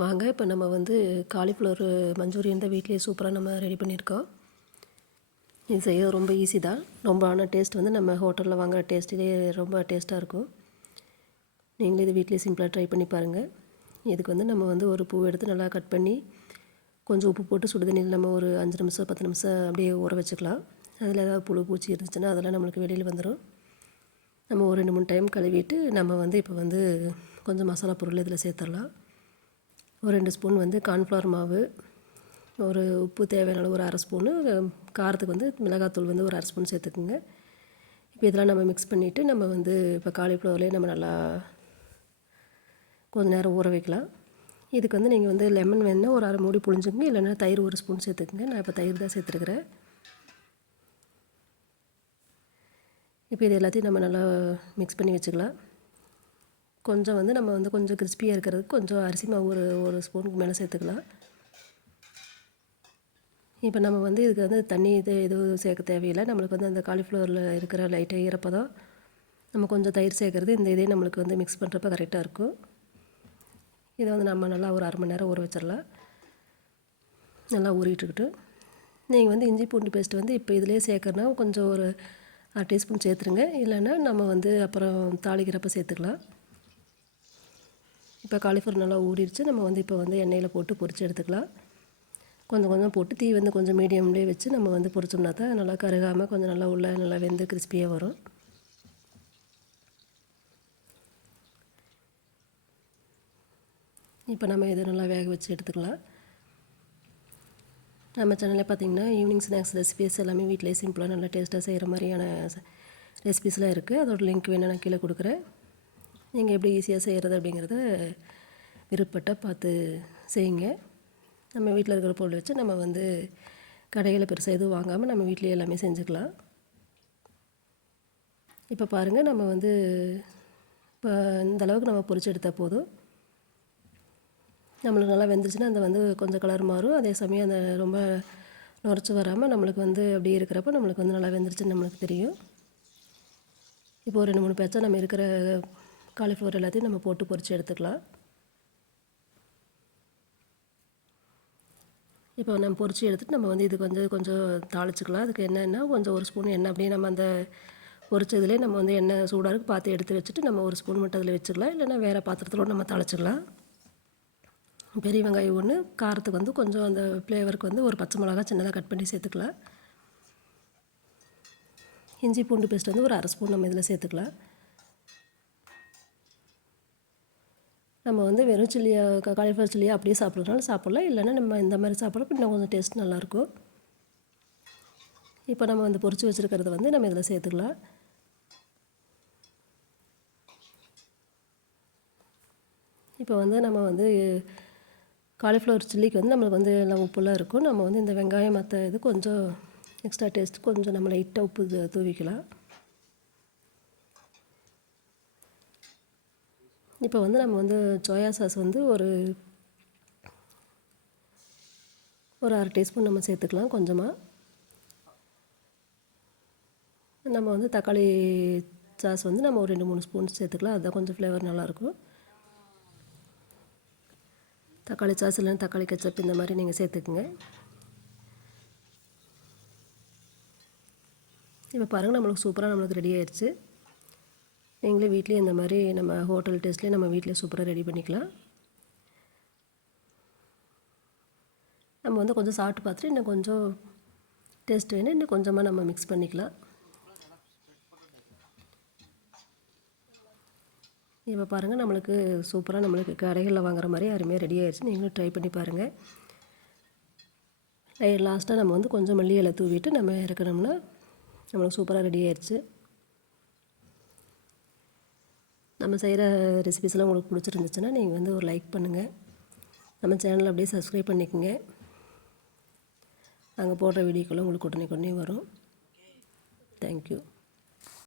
வாங்க இப்போ நம்ம வந்து காலிஃப்ளவர் மஞ்சூரியன் தான் வீட்லேயே சூப்பராக நம்ம ரெடி பண்ணியிருக்கோம். இது செய்ய ரொம்ப ஈஸி தான். ரொம்ப ஆனால் டேஸ்ட் வந்து நம்ம ஹோட்டலில் வாங்குகிற டேஸ்ட்டிலே ரொம்ப டேஸ்ட்டாக இருக்கும். நீங்களே இது வீட்லேயே சிம்பிளாக ட்ரை பண்ணி பாருங்கள் இதுக்கு வந்து நம்ம வந்து ஒரு பூ எடுத்து நல்லா கட் பண்ணி கொஞ்சம் உப்பு போட்டு சுடுதண்ணியில் நம்ம ஒரு அஞ்சு நிமிஷம் பத்து நிமிஷம் அப்படியே ஊற வச்சுக்கலாம். அதில் ஏதாவது புழு பூச்சி இருந்துச்சுன்னா அதெல்லாம் நம்மளுக்கு வெளியில் வந்துடும் நம்ம ஒரு ரெண்டு மூணு டைம் கழுவிட்டு நம்ம வந்து இப்போ வந்து கொஞ்சம் மசாலா பொருள் இதில் சேர்த்துடலாம். ஒரு ரெண்டு ஸ்பூன் வந்து கார்ன்ஃப்ளவர் மாவு ஒரு உப்பு தேவையான அளவு ஒரு அரை ஸ்பூனு காரத்துக்கு வந்து மிளகாத்தூள் வந்து ஒரு அரை ஸ்பூன் சேர்த்துக்குங்க. இப்போ இதெல்லாம் நம்ம மிக்ஸ் பண்ணிவிட்டு நம்ம வந்து இப்போ காலிஃப்ளவர்லேயே நம்ம நல்லா கொஞ்ச நேரம் ஊற வைக்கலாம். இதுக்கு வந்து நீங்கள் வந்து லெமன் வேணுன்னா ஒரு அரை மூடி புழிஞ்சுங்க இல்லைன்னா தயிர் ஒரு ஸ்பூன் சேர்த்துக்குங்க. நான் இப்போ தயிர் தான் சேர்த்துருக்குறேன். இப்போ இது எல்லாத்தையும் நம்ம நல்லா மிக்ஸ் பண்ணி வச்சுக்கலாம். கொஞ்சம் வந்து நம்ம வந்து கொஞ்சம் கிறிஸ்பியாக இருக்கிறதுக்கு கொஞ்சம் அரிசி மாவு ஒரு ஒரு ஸ்பூனுக்கு மேலே சேர்த்துக்கலாம். இப்போ நம்ம வந்து இதுக்கு வந்து தண்ணி இது எதுவும் சேர்க்க தேவையில்லை. நம்மளுக்கு வந்து அந்த காலிஃப்ளவரில் இருக்கிற லைட்டாக ஈரப்பதம். நம்ம கொஞ்சம் தயிர் சேர்க்குறது இந்த இதே நம்மளுக்கு வந்து மிக்ஸ் பண்ணுறப்ப கரெக்டாக இருக்கும். இதை வந்து நம்ம நல்லா ஒரு அரை மணி நேரம் ஊற வச்சிடலாம் நல்லா ஊறிட்டுக்கிட்டு. நீங்கள் வந்து இஞ்சி பூண்டு பேஸ்ட் வந்து இப்போ இதிலே சேர்க்குறனா கொஞ்சம் ஒரு அரை டீஸ்பூன் சேர்த்துருங்க. இல்லைன்னா நம்ம வந்து அப்புறம் தாளிக்கிறப்ப சேர்த்துக்கலாம். இப்போ காலிஃப்ளவர் நல்லா ஊறிடுச்சு. நம்ம வந்து இப்போ வந்து எண்ணெயில் போட்டு பொரித்து எடுத்துக்கலாம். கொஞ்சம் கொஞ்சம் போட்டு தீ வந்து கொஞ்சம் மீடியம்லேயே வச்சு நம்ம வந்து பொரிச்சோம்னா தான் நல்லா கருகாமல் கொஞ்சம் நல்லா உள்ள நல்லா வெந்து கிறிஸ்பியாக வரும். இப்போ நம்ம இதை நல்லா வேக வச்சு எடுத்துக்கலாம். நம்ம சேனலில் பார்த்திங்கன்னா ஈவினிங் ஸ்நாக்ஸ் ரெசிபிஸ் எல்லாமே வீட்டிலே சிம்பிளாக நல்லா டேஸ்ட்டாக செய்கிற மாதிரியான ரெசிபிஸ்லாம் இருக்குது. அதோட லிங்க் வேணால் நான் கீழே கொடுக்குறேன். நீங்கள் எப்படி ஈஸியாக செய்கிறது அப்படிங்கிறத விருப்பப்பட்டால் பார்த்து செய்யுங்க. நம்ம வீட்டில் இருக்கிற பொருள் வச்சு நம்ம வந்து கடையில் பெருசாக எதுவும் வாங்காமல் நம்ம வீட்லேயே எல்லாமே செஞ்சுக்கலாம். இப்போ பாருங்கள் நம்ம வந்து இப்போ இந்த அளவுக்கு நம்ம பொரிச்சு எடுத்தால் போதும். நம்மளுக்கு நல்லா வெந்துருச்சுன்னா அந்த வந்து கொஞ்சம் கலர் மாறும். அதே சமயம் அந்த ரொம்ப நுரைச்சி வராமல் நம்மளுக்கு வந்து அப்படியே இருக்கிறப்ப நம்மளுக்கு வந்து நல்லா வெந்துருச்சுன்னு நம்மளுக்கு தெரியும். இப்போ ஒரு ரெண்டு மூணு பேச்சா நம்ம இருக்கிற காலிஃப்ளவர் எல்லாத்தையும் நம்ம போட்டு பொரித்து எடுத்துக்கலாம். இப்போ நம்ம பொரிச்சு எடுத்துகிட்டு நம்ம வந்து இது கொஞ்சம் கொஞ்சம் தாளிச்சிக்கலாம். அதுக்கு என்னென்னா கொஞ்சம் ஒரு ஸ்பூன் எண்ணெய். அப்படியே நம்ம அந்த பொறிச்சதுலேயே நம்ம வந்து எண்ணெய் சூடாக இருக்குது பார்த்து எடுத்து வச்சுட்டு நம்ம ஒரு ஸ்பூன் மட்டும் அதில் வச்சுக்கலாம் இல்லைன்னா வேறு பாத்திரத்தில் நம்ம தாளிச்சிக்கலாம். பெரிய வெங்காயம் ஒன்று காரத்துக்கு வந்து கொஞ்சம் அந்த ஃப்ளேவருக்கு வந்து ஒரு பச்சை மிளகா சின்னதாக கட் பண்ணி சேர்த்துக்கலாம். இஞ்சி பூண்டு பேஸ்ட் வந்து ஒரு அரை ஸ்பூன் நம்ம இதில் சேர்த்துக்கலாம். நம்ம வந்து வெறும் சில்லியா காலிஃப்ளவர் சில்லியாக அப்படியே சாப்பிட்றதுனால சாப்பிட்லாம். இல்லைன்னா நம்ம இந்த மாதிரி சாப்பிட்றப்ப இன்னும் கொஞ்சம் டேஸ்ட் நல்லாயிருக்கும். இப்போ நம்ம வந்து பொறிச்சு வச்சுருக்கிறத வந்து நம்ம இதில் சேர்த்துக்கலாம். இப்போ வந்து நம்ம வந்து காலிஃப்ளவர் சில்லிக்கு வந்து நம்மளுக்கு வந்து எல்லாம் உப்புலாம் இருக்கும். நம்ம வந்து இந்த வெங்காயம் மற்ற இது கொஞ்சம் எக்ஸ்ட்ரா டேஸ்ட் கொஞ்சம் நம்ம லைட்டாக உப்பு தூவிக்கலாம். இப்போ வந்து நம்ம வந்து சோயா சாஸ் வந்து ஒரு ஒரு அரை டீஸ்பூன் நம்ம சேர்த்துக்கலாம் கொஞ்சமாக நம்ம வந்து தக்காளி சாஸ் வந்து நம்ம ஒரு ரெண்டு மூணு ஸ்பூன் சேர்த்துக்கலாம். அதுதான் கொஞ்சம் ஃப்ளேவர் நல்லாயிருக்கும். தக்காளி சாஸ் இல்லைன்னா தக்காளி கெச்சப் இந்த மாதிரி நீங்கள் சேர்த்துக்குங்க. இப்போ பாருங்கள் நம்மளுக்கு சூப்பராக நம்மளுக்கு ரெடி ஆயிடுச்சு. நீங்களே வீட்லேயே இந்த மாதிரி நம்ம ஹோட்டல் டேஸ்ட்லேயே நம்ம வீட்டிலே சூப்பராக ரெடி பண்ணிக்கலாம். நம்ம வந்து கொஞ்சம் சாப்பிட்டு பார்த்துட்டு இன்னும் கொஞ்சம் டேஸ்ட் வேணும் இன்னும் கொஞ்சமாக நம்ம மிக்ஸ் பண்ணிக்கலாம். இப்போ பாருங்கள் நம்மளுக்கு சூப்பராக நம்மளுக்கு கடைகளில் வாங்குற மாதிரி அருமையாக ரெடி ஆயிடுச்சு நீங்களும் ட்ரை பண்ணி பாருங்கள் லாஸ்ட்டாக நம்ம வந்து கொஞ்சம் மல்லி இலை தூவிட்டு நம்ம இறக்கணும்னா நம்மளுக்கு சூப்பராக ரெடி ஆயிடுச்சு நம்ம செய்கிற ரெசிபிஸ்லாம் உங்களுக்கு பிடிச்சிருந்துச்சுன்னா நீங்கள் வந்து ஒரு லைக் பண்ணுங்கள் நம்ம சேனலை அப்படியே சப்ஸ்கிரைப் பண்ணிக்கோங்க. நாங்கள் போடுற வீடியோக்கெல்லாம் உங்களுக்கு உடனே உடனே வரும். தேங்க்யூ